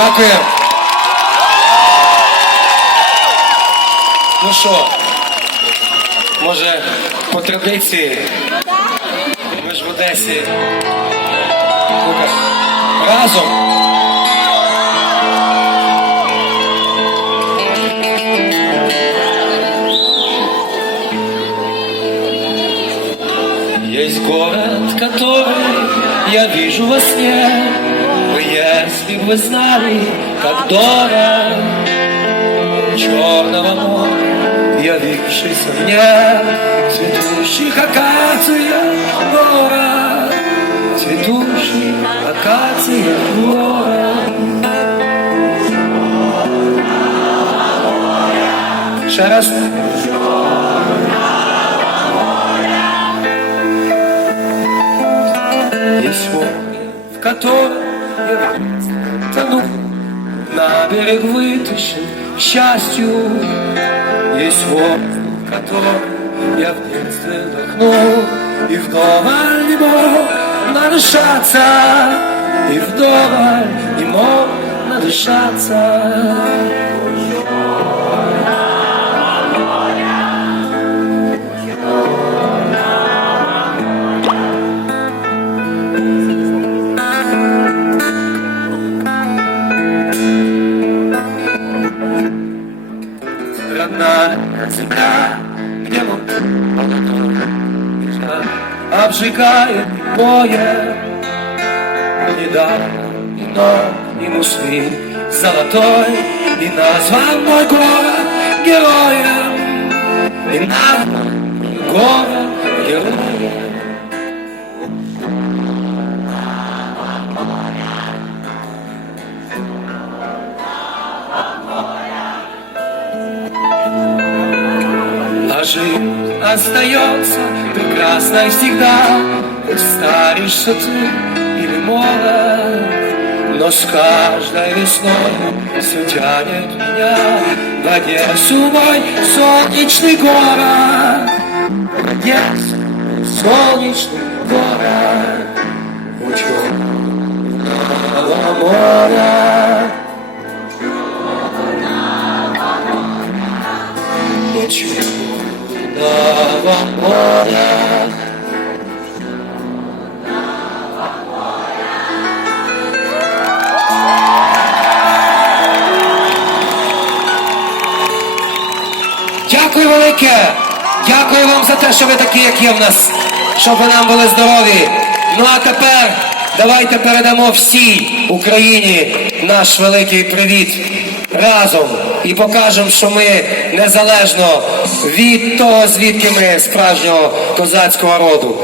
Дякую. Ну що, може, по традиції, ми ж в Одесі. Ну-ка, разом. Есть город, который я вижу во сне. Вы, если бы вы знали, как дорог Черного моря, явившийся мне, цветущих акация город, цветущих акация город. Еще раз. Есть море, в котором я тону, на берег вытащен счастью. Есть воздух, в котором я в детстве вдохнул, и вдоволь не мог надышаться, и вдоволь не мог надышаться. Родная земля, где обжигает боя, недаром и ног, и муслин золотой, и назвал мой город героем, и назвал город героем. А жизнь остается прекрасной всегда, хоть старишься ты или молод, но с каждой весной все тянет меня в Одессу, мой солнечный город, в Одессу, солнечный город, у Черного моря. Черного моря. Дякую велике! Дякую вам за те, що ви такі, як є в нас, щоб ви нам були здорові. Ну а тепер давайте передамо всій Україні наш великий привіт разом і покажемо, що ми незалежно від того, звідки ми, справжнього козацького роду.